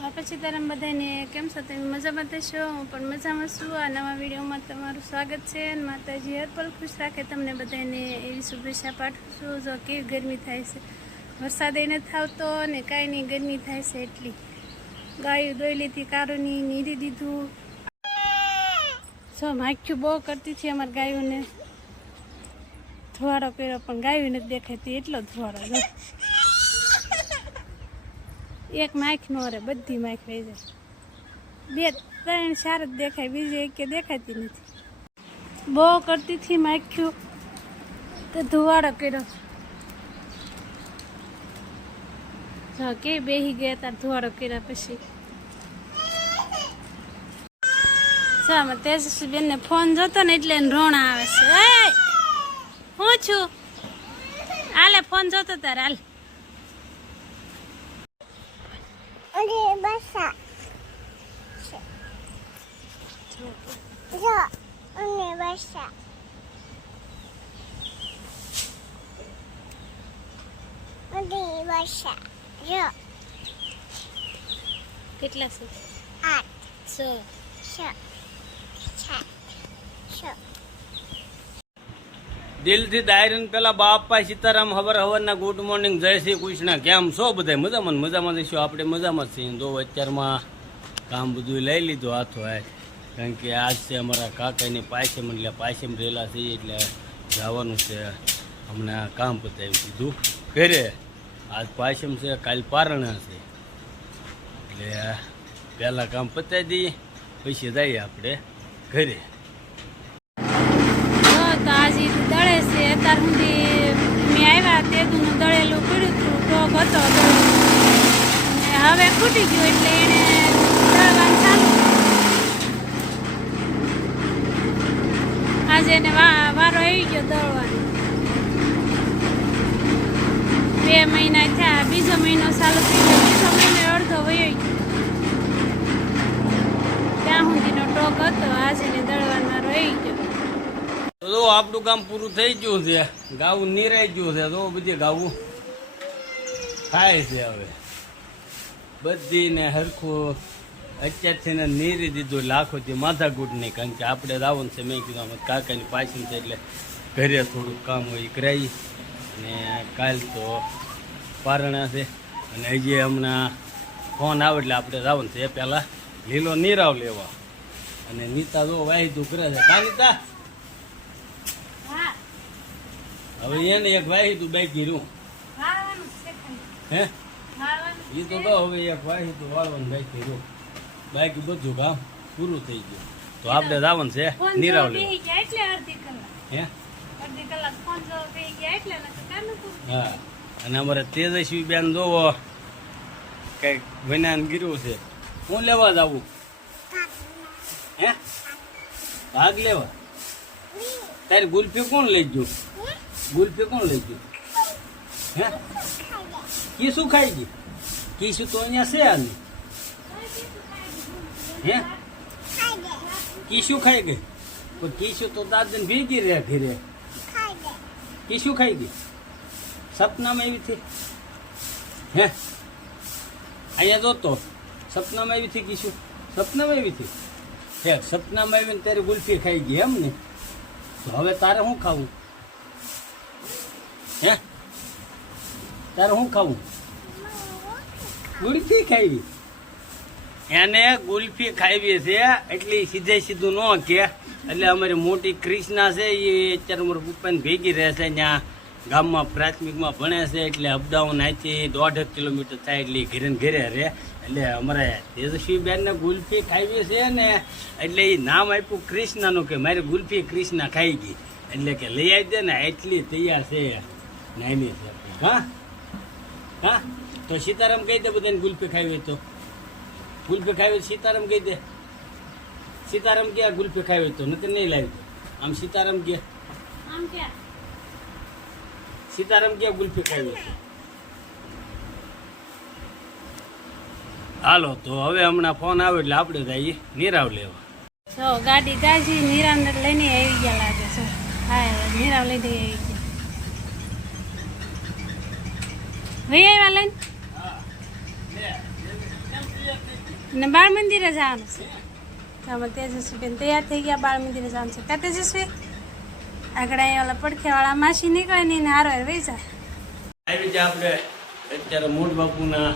બાપા સીતારામ બધાને કેમ છો? તમે મજામાં તો છો? હું પણ મજામાં છું. આ નવા વિડીયોમાં તમારું સ્વાગત છે અને માતાજી હર પલ ખુશ રાખે તમને બધાને એવી શુભેચ્છા પાઠવું છું. જો કેવી ગરમી થાય છે? વરસાદ એ નથી આવતો ને કાંઈ નહીં, ગરમી થાય છે એટલી. ગાયું દોયલીથી કારોની નીરી દીધું. જો માખ્યું બહુ કરતી હતી અમારી ગાયોને. ધુવાડો કર્યો પણ ગાયું નથી દેખાતી. એટલો ધુવાડો એક માખ નો રે બધી માખ રહી જાય. બે, ત્રણ, ચાર જ દેખાય, બીજી એક કે દેખાતી નથી. બહુ કરતી હતી માખ્યું તો ધુવાડો કર્યો. હા, કે બેહી ગયા તાર ધુવાડો કર્યા પછી. સામે તેજસ્વી બેનને ફોન જોતો ને એટલે રોણ આવે છે. હું છું. હાલે, ફોન જોતો તારે, હાલ. અરે બસા જો અને બસા અરે બસા જો કેટલા છે આઠ છ છ સાત છ દિલથી દાયરન પેલા બાપા સીતારામ હવર હવરના ગુડ મોર્નિંગ, જય શ્રી કૃષ્ણ, કેમ છો બધા? મજામાં મજામાં જઈશું આપણે, મજામાં જ છીએ. જો અત્યારમાં કામ બધું લઈ લીધું હાથો હોય કારણ કે આજ છે અમારા કાકાની પાયસેમ એટલે પાયસેમ રહેલા છીએ એટલે જવાનું છે. હમણાં કામ પતાવી દીધું ઘરે? આજ પાયસેમ છે, કાલ પારણા છે. એટલે પહેલાં કામ પતાવી દઈએ, પછી જઈએ આપણે ઘરે. જો તો આજે દળે છે. અત્યાર સુધી મેં આવ્યા, તે દૂનું દળેલું પીડ્યું હતું ટોક હતો હવે ફૂટી ગયું એટલે એને દળવાનું ચાલુ આજે એને વારો આવી ગયો દળવાનો. બે મહિના થયા, બીજો મહિનો ચાલુ થઈ ગયો બીજો મહિનો અડધો વયો ગયો ત્યાં સુધીનો ટોક હતો આજે ને દળવામાં રહી ગયો તો જો આપણું કામ પૂરું થઈ ગયું છે. ગાવું નિરાઈ ગયું છે. તો બધી ગાવું થાય છે હવે. બધીને હરખું અત્યારથી ને નીરી દીધું લાખોથી માથાકૂટ નહીં કારણ કે આપણે રાવણ છે. મેં કીધું અમે કાકાની પાછી છે એટલે ઘરે થોડુંક કામ હોય કરાવી અને કાલ તો પારણા છે. અને હજી હમણાં ફોન આવે એટલે આપણે રાવણ છે. એ પહેલાં લીલો નીરાવ લેવા. અને નીતા જો વાહિદું કરે છે. કા નીતા હા હવે એને એક બાકી રહ્યું વાળવાનું છે હે? એ તો કહો હવે એક વાહિદું વાળવાનું બાકી રહ્યું બાકી બધું કામ પૂરું થઈ ગયું. તો આપણે જવાનું છે નીરાવ હે? અડધી કલાક ફોન જોવા બેહી ગયા એટલે નકર હા. અને અમારે તેજસ્વી બેન જોવો કંઈક વિનાન ગીરું છે. હું લેવા જાવું? હે? ભાગ લેવા? તારી ગુલ્ફી કોણ લઈ ગયું? ગુલ્ફી કોણ લઈ ગયું હે કીશું ખાઈ ગઈ કીશું તો અહીંયા છે આની હે ખાઈ દે કીશું ખાઈ ગઈ પણ કીશું તો દાદન ભેગી રહે ઘરે ખાઈ દે કીશું ખાઈ ગઈ સપનામાં એવી થી હે અહીંયા જોતો સપનામાં એવી થી કીશું સપનામાં એવી થી હે સપનામાં આવીને તારી ગુલ્ફી ખાઈ ગઈ એમ ને તો હવે તારે શું ખાવું હે? તારે શું ખાવું? ગુલ્ફી ખાવી એને ગુલ્ફી ખાવી છે, એટલે સીધે સીધું ન કે. એટલે અમારી મોટી ક્રિષ્ના છે એ અત્યારે અમારે પપ્પાને ભેગી રહે છે, ત્યાં ગામમાં પ્રાથમિકમાં ભણે છે, એટલે અપડાઉન અહીંથી દોઢ કિલોમીટર થાય, એટલે ઘરે ઘરે રહે. એટલે અમારે તેજસ્વીબેનને ગુલ્ફી ખાવી છે ને, એટલે એ નામ આપ્યું ક્રિષ્નાનું કે મારી ગુલ્ફી ક્રિષ્ના ખાઈ ગઈ. એટલે કે લઈ આવી દે ને એટલી તૈયાર છે. નાની છે હા? હા? તો સીતારામ કહી દે બધાને ગુલ્ફી ખાવી હોય તો. ગુલ્ફી ખાવી હોય સીતારામ કહી દે. સીતારામ ગયા ગુલફી ખાવી હોય તો. નતર નહીં લાવી આમ સીતારામ ક્યાં સીતારામ ગયા ગુલ્ફી ખાવી હોય હાલો તો હવે હમણાં ફોન આવે એટલે આપણે જઈએ. નીરાવ લેવા. તો ગાડી ગાજી નીરાવ લઈને આવી ગયા લાગે છે હા નીરાવ લઈને આવી ગયા વહી આવ્યા લઈને? અને બાળ મંદિરે જવાનું છે. તો અમે તેજસ્વીબેન તૈયાર થઈ ગયા, બાળ મંદિરે જવાનું છે. કા તેજસ્વી આગળ અહીંયા ઓલા પડખેવાળા માસી નીકળે ને એને હારો વહી જાય. આવી જાય આપણે અત્યારે મોટ બાપુના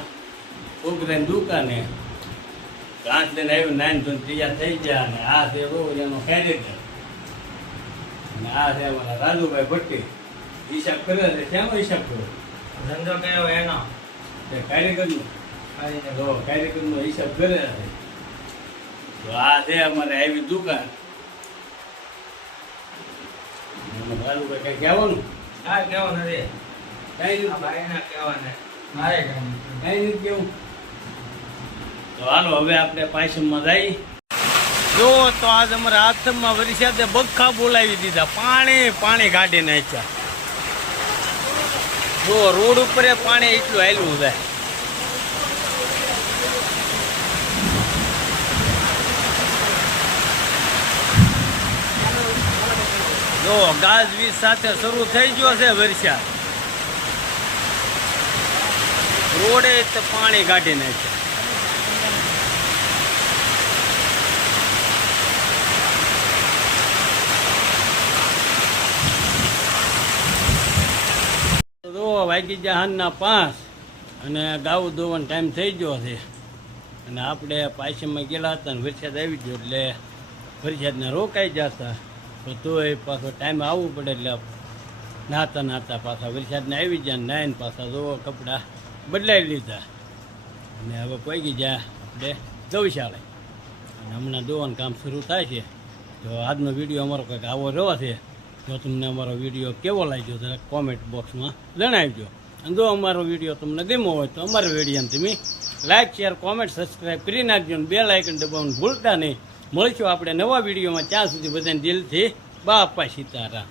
છોકરાની દુકાને ઘાસ લઈને આવ્યું નાઈન ધોન તૈયાર થઈ ગયા અને આ છે રોજ એનો કેરેક્ટર અને આ છે અમારા રાજુભાઈ ભટ્ટી. હિસાબ કરે છે. શેનો હિસાબ કર્યો? ધંધો કયો એનો? તે કારીગરનો. કારીગર. તો કારીગરનો હિસાબ કરે છે. તો આ છે અમારે આવી દુકાન. રાજુભાઈ કઈ કહેવાનું? આ કેવો નથી. કઈ ભાઈના કહેવાને. મારે કઈ નહીં કેવું. તો હાલો હવે આપણે પાયસમમાં જઈ જો તો આજ અમારા આશ્રમમાં વરસાદે બખા બોલાવી દીધા. પાણી પાણી કાઢી નાખ્યા. જો રોડ ઉપર પાણી એટલું હાલ્યું છે. જો ગાજવીજ સાથે શરૂ થઈ ગયો છે વરસાદ. રોડે પાણી કાઢી નાખ્યા. તો વાગી જહાનના હાનના પાંચ અને ગાવું ધોવાનો ટાઈમ થઈ ગયો છે. અને આપણે પાછળમાં ગયેલા હતા અને વરસાદ આવી ગયો એટલે વરસાદને રોકાઈ જતા. તો તોય પાછો ટાઈમ આવવું પડે એટલે નાતા નાતા પાછા વરસાદને આવી ગયા નાઈને પાછા જોવો કપડાં બદલાવી લીધા. અને હવે પહોંચી ગયા આપણે ગૌશાળા. અને હમણાં દોવાનું કામ શરૂ થાય છે. તો આજનો વીડિયો અમારો કંઈક આવો રહ્યો છે. જો તમને અમારો વીડિયો કેવો લાગ્યો જરા કોમેન્ટ બોક્સમાં જણાવજો. અને જો અમારો વીડિયો તમને ગમ્યો હોય તો અમારા વિડીયોને તમે લાઇક શેર કોમેન્ટ સબસ્ક્રાઈબ કરી નાખજો અને બે લાઇકન દબાવવાનું ભૂલતા નહીં. મળીશું આપણે નવા વિડીયોમાં. ત્યાં સુધી બધાને દિલથી બાપા સીતારામ.